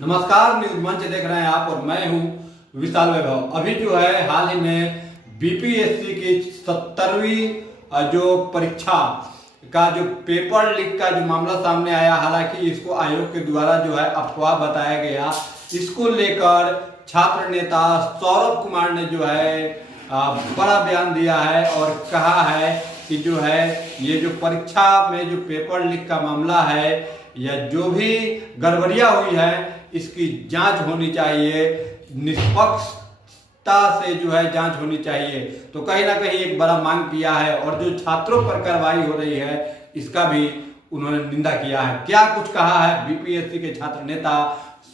नमस्कार, न्यूज मंच देख रहे हैं आप और मैं हूं विशाल वैभव। अभी जो है हाल ही में बीपीएससी की 70वीं जो परीक्षा का जो पेपर लीक का जो मामला सामने आया, हालांकि इसको आयोग के द्वारा जो है अफवाह बताया गया। इसको लेकर छात्र नेता सौरभ कुमार ने जो है बड़ा बयान दिया है और कहा है कि जो है ये जो परीक्षा में जो पेपर लीक का मामला है या जो भी गड़बड़ियां हुई है इसकी जांच होनी चाहिए, निष्पक्षता से जो है जांच होनी चाहिए। तो कहीं ना कहीं एक बड़ा मांग किया है और जो छात्रों पर कार्रवाई हो रही है इसका भी उन्होंने निंदा किया है। क्या कुछ कहा है बीपीएससी के छात्र नेता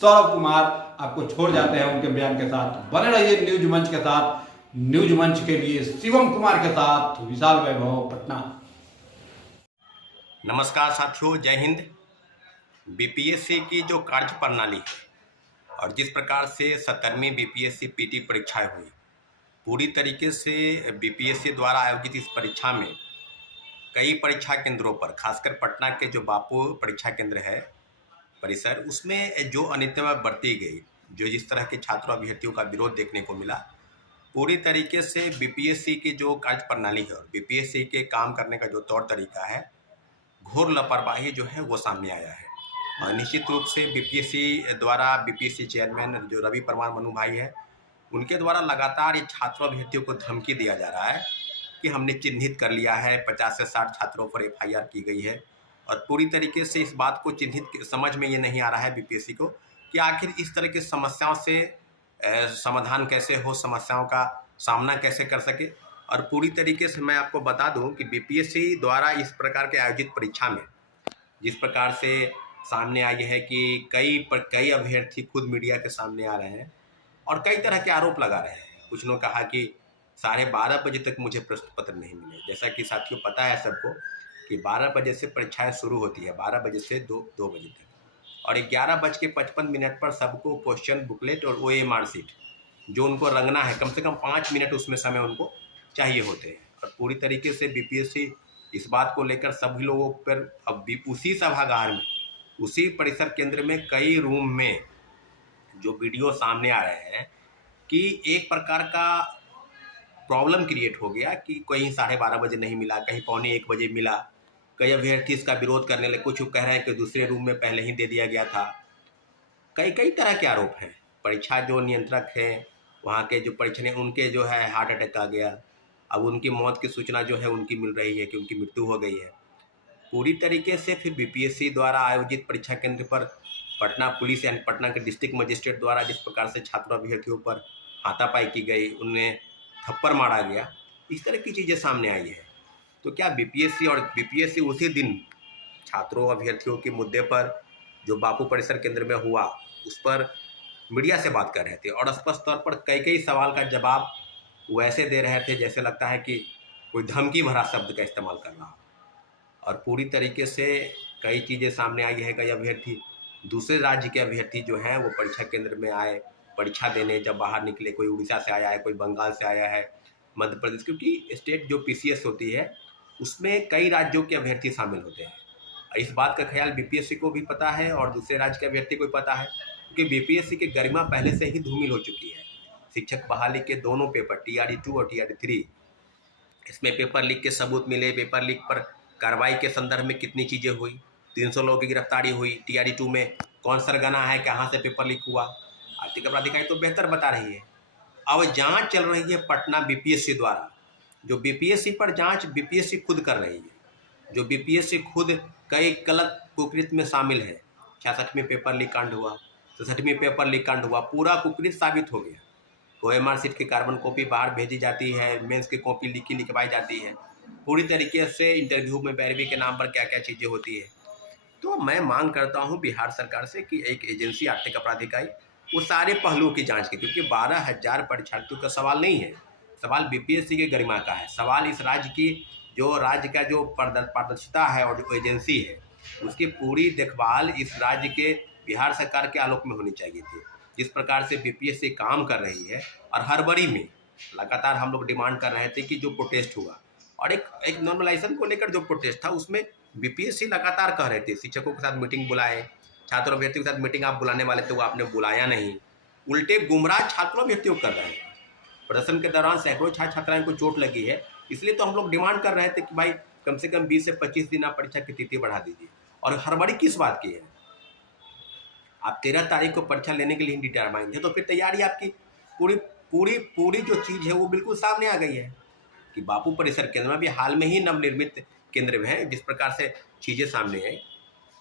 सौरभ कुमार, आपको छोड़ जाते हैं उनके बयान के साथ। बने रहिए न्यूज मंच के साथ। न्यूज मंच के लिए शिवम कुमार के साथ विशाल वैभव, पटना। नमस्कार साथियों, जय हिंद। बीपीएससी की जो कार्य प्रणाली है और जिस प्रकार से 70वीं बीपीएससी पीटी परीक्षाएं हुई, पूरी तरीके से बीपीएससी द्वारा आयोजित इस परीक्षा में कई परीक्षा केंद्रों पर, खासकर पटना के जो बापू परीक्षा केंद्र है परिसर, उसमें जो अनियमितता बरती गई, जो जिस तरह के छात्रों अभ्यर्थियों का विरोध देखने को मिला, पूरी तरीके से बीपीएससी की जो कार्य प्रणाली है और बीपीएससी के काम करने का जो तौर तरीका है, घोर लापरवाही जो है वो सामने आया है। और निश्चित रूप से बीपीएससी द्वारा बीपीएससी चेयरमैन जो रवि परमार मनु भाई है, उनके द्वारा लगातार ये छात्रों अभ्यर्थियों को धमकी दिया जा रहा है कि हमने चिन्हित कर लिया है, 50 से 60 छात्रों पर एफआईआर की गई है। और पूरी तरीके से इस बात को चिन्हित समझ में ये नहीं आ रहा है बीपीएससी को कि आखिर इस तरह की समस्याओं से समाधान कैसे हो, समस्याओं का सामना कैसे कर सके। और पूरी तरीके से मैं आपको बता दूं कि बीपीएससी द्वारा इस प्रकार के आयोजित परीक्षा में जिस प्रकार से सामने आई है कि कई अभ्यर्थी खुद मीडिया के सामने आ रहे हैं और कई तरह के आरोप लगा रहे हैं। कुछ ने कहा कि 12:30 बजे तक मुझे प्रश्न पत्र नहीं मिले। जैसा कि साथियों पता है सबको कि 12 बजे से परीक्षाएं शुरू होती है, 12 बजे से 2 बजे तक, और 11:55 पर सबको क्वेश्चन बुकलेट और ओएमआर शीट जो उनको रंगना है, कम से कम 5 मिनट उसमें समय उनको चाहिए होते हैं। और पूरी तरीके से बीपीएससी इस बात को लेकर सभी लोगों पर अब भी उसी सभागार में, उसी परिसर केंद्र में कई रूम में जो वीडियो सामने आ रहे हैं कि एक प्रकार का प्रॉब्लम क्रिएट हो गया कि कहीं 12:30 बजे नहीं मिला, कहीं 1:45 बजे मिला। कई अभ्यर्थी इसका विरोध करने लगे, कुछ कह रहे हैं कि दूसरे रूम में पहले ही दे दिया गया था। कई कई तरह के आरोप हैं। परीक्षा जो नियंत्रक हैं वहाँ के, जो परीक्षा उनके जो है हार्ट अटैक आ गया, अब उनकी मौत की सूचना जो है उनकी मिल रही है कि उनकी मृत्यु हो गई है। पूरी तरीके से फिर बीपीएससी द्वारा आयोजित परीक्षा केंद्र पर पटना पुलिस एंड पटना के डिस्ट्रिक्ट मजिस्ट्रेट द्वारा जिस प्रकार से छात्र अभ्यर्थियों पर हाथापाई की गई, उन्हें थप्पड़ मारा गया, इस तरह की चीज़ें सामने आई है। तो क्या बीपीएससी उसी दिन छात्रों अभ्यर्थियों के मुद्दे पर जो बापू परिसर केंद्र में हुआ उस पर मीडिया से बात कर रहे थे और स्पष्ट तौर पर कई कई सवाल का जवाब वैसे दे रहे थे जैसे लगता है कि कोई धमकी भरा शब्द का इस्तेमाल कर रहा हो। और पूरी तरीके से कई चीज़ें सामने आई है। कई अभ्यर्थी, दूसरे राज्य के अभ्यर्थी जो हैं वो परीक्षा केंद्र में आए परीक्षा देने, जब बाहर निकले, कोई उड़ीसा से आया है, कोई बंगाल से आया है, मध्य प्रदेश, क्योंकि स्टेट जो पीसीएस होती है उसमें कई राज्यों के अभ्यर्थी शामिल होते हैं। इस बात का ख्याल बीपीएससी को भी पता है और दूसरे राज्य के अभ्यर्थी को भी पता है, क्योंकि बीपीएससी की गरिमा पहले से ही धूमिल हो चुकी है। शिक्षक बहाली के दोनों पेपर TRD 2 और TRD 3, इसमें पेपर लीक के सबूत मिले। पेपर लीक पर कार्रवाई के संदर्भ में कितनी चीज़ें हुई, 300 लोगों की गिरफ्तारी हुई। TRD 2 में कौन सरगना है, कहाँ से पेपर लीक हुआ, आर्थिक अपराधिकारी तो बेहतर बता रही है। अब जांच चल रही है पटना बीपीएससी द्वारा, जो बीपीएससी पर जांच बीपीएससी खुद कर रही है, जो बीपीएससी खुद कई गलत कुकृत में शामिल है। 66वीं पेपर लीक कांड हुआ, 67वीं पेपर लीक कांड हुआ, पूरा कुकृत साबित हो गया। ओएमआर शीट की कार्बन कॉपी बाहर भेजी जाती है, मेंस की कॉपी लिखवाई जाती है। पूरी तरीके से इंटरव्यू में पैरवी के नाम पर क्या क्या चीज़ें होती है। तो मैं मांग करता हूं बिहार सरकार से कि एक एजेंसी, आर्थिक अपराध इकाई, वो सारे पहलुओं की जांच की, क्योंकि 12,000 परीक्षार्थियों का सवाल नहीं है, सवाल बीपीएससी के गरिमा का है। सवाल इस राज्य की, जो राज्य का जो पारदर्शिता है और जो एजेंसी है उसकी पूरी देखभाल इस राज्य के बिहार सरकार के आलोक में होनी चाहिए थी। जिस प्रकार से बीपीएससी काम कर रही है और हड़बड़ी में लगातार हम लोग डिमांड कर रहे थे कि जो प्रोटेस्ट हुआ और एक नॉर्मलाइजेशन को लेकर जो प्रोटेस्ट था, उसमें बीपीएससी लगातार कह रहे थे शिक्षकों के साथ मीटिंग बुलाए, छात्र अभ्यर्थियों के साथ मीटिंग आप बुलाने वाले थे, वो आपने बुलाया नहीं, उल्टे गुमराह छात्रों अभ्यर्थियों कर रहे हैं। प्रदर्शन के दौरान सैकड़ों छात्र छात्राओं को चोट लगी है, इसलिए तो हम लोग डिमांड कर रहे थे कि भाई कम से कम 20 से 25 दिन आप परीक्षा की तिथि बढ़ा दीजिए। और हड़बड़ी किस बात की है? आप 13 तारीख को परीक्षा लेने के लिए डिटरमाइन थे, तो फिर तैयारी आपकी पूरी पूरी पूरी जो चीज़ है वो बिल्कुल सामने आ गई है कि बापू परिसर केंद्र में भी हाल में ही नवनिर्मित केंद्र है, जिस प्रकार से चीज़ें सामने हैं,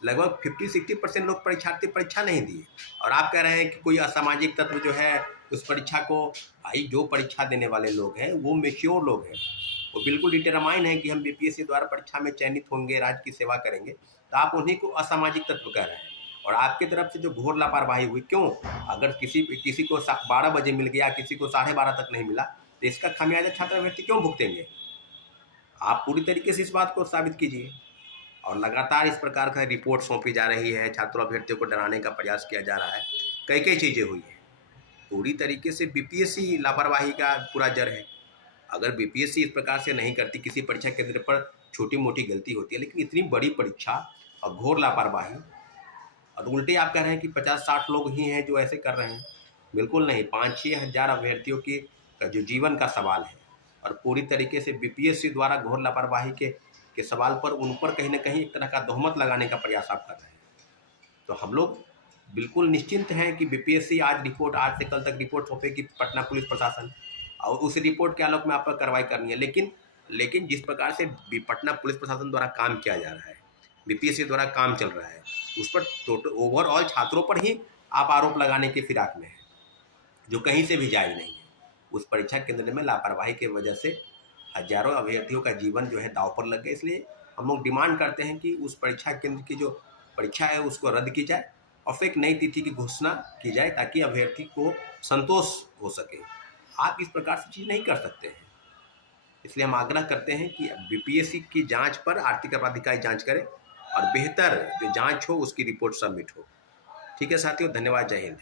लगभग 50-60% लोग परीक्षार्थी परीक्षा नहीं दिए, और आप कह रहे हैं कि कोई असामाजिक तत्व जो है उस परीक्षा को, भाई जो परीक्षा देने वाले लोग हैं वो मैच्योर लोग हैं, वो बिल्कुल डिटरमाइन है कि हम बीपीएससी द्वारा परीक्षा में चयनित होंगे, राज्य की सेवा करेंगे, तो आप उन्हीं को असामाजिक तत्व कह रहे हैं। और आपकी तरफ से जो घोर लापरवाही हुई, क्यों? अगर किसी को 12 बजे मिल गया, किसी को 12:30 तक नहीं मिला, तो इसका खामियाजा छात्र अभ्यर्थी क्यों भुगतेंगे? आप पूरी तरीके से इस बात को साबित कीजिए। और लगातार इस प्रकार का रिपोर्ट सौंपी जा रही है, छात्रों अभ्यर्थियों को डराने का प्रयास किया जा रहा है, कई चीज़ें हुई हैं। पूरी तरीके से बीपीएससी लापरवाही का पूरा जड़ है। अगर बीपीएससी इस प्रकार से नहीं करती, किसी परीक्षा केंद्र पर छोटी मोटी गलती होती है, लेकिन इतनी बड़ी परीक्षा और घोर लापरवाही, और उल्टे आप कह रहे हैं कि 50-60 लोग ही हैं जो ऐसे कर रहे हैं। बिल्कुल नहीं, 5-6 हज़ार अभ्यर्थियों की जो जीवन का सवाल है, और पूरी तरीके से बीपीएससी द्वारा घोर लापरवाही के सवाल पर उन पर कहीं ना कहीं एक तरह का तोहमत लगाने का प्रयास आप कर रहे हैं। तो हम लोग बिल्कुल निश्चिंत हैं कि बीपीएससी आज से कल तक रिपोर्ट सौंपेगी पटना पुलिस प्रशासन, और उस रिपोर्ट के आलोक में आप पर कार्रवाई करनी है। लेकिन जिस प्रकार से पटना पुलिस प्रशासन द्वारा काम किया जा रहा है, बीपीएससी द्वारा काम चल रहा है, उस पर टोटल ओवरऑल छात्रों पर ही आप आरोप लगाने की फिराक में हैं, जो कहीं से भी जायज़ नहीं है। उस परीक्षा केंद्र में लापरवाही की वजह से हजारों अभ्यर्थियों का जीवन जो है दांव पर लग गया। इसलिए हम लोग डिमांड करते हैं कि उस परीक्षा केंद्र की जो परीक्षा है उसको रद्द की जाए और फिर एक नई तिथि की घोषणा की जाए, ताकि अभ्यर्थी को संतोष हो सके। आप इस प्रकार से चीज़ नहीं कर सकते हैं। इसलिए हम आग्रह करते हैं कि बीपीएससी की जांच पर आर्थिक अपराध इकाई जांच करे, और बेहतर जो जांच हो उसकी रिपोर्ट सबमिट हो। ठीक है साथियों, धन्यवाद, जय हिंद।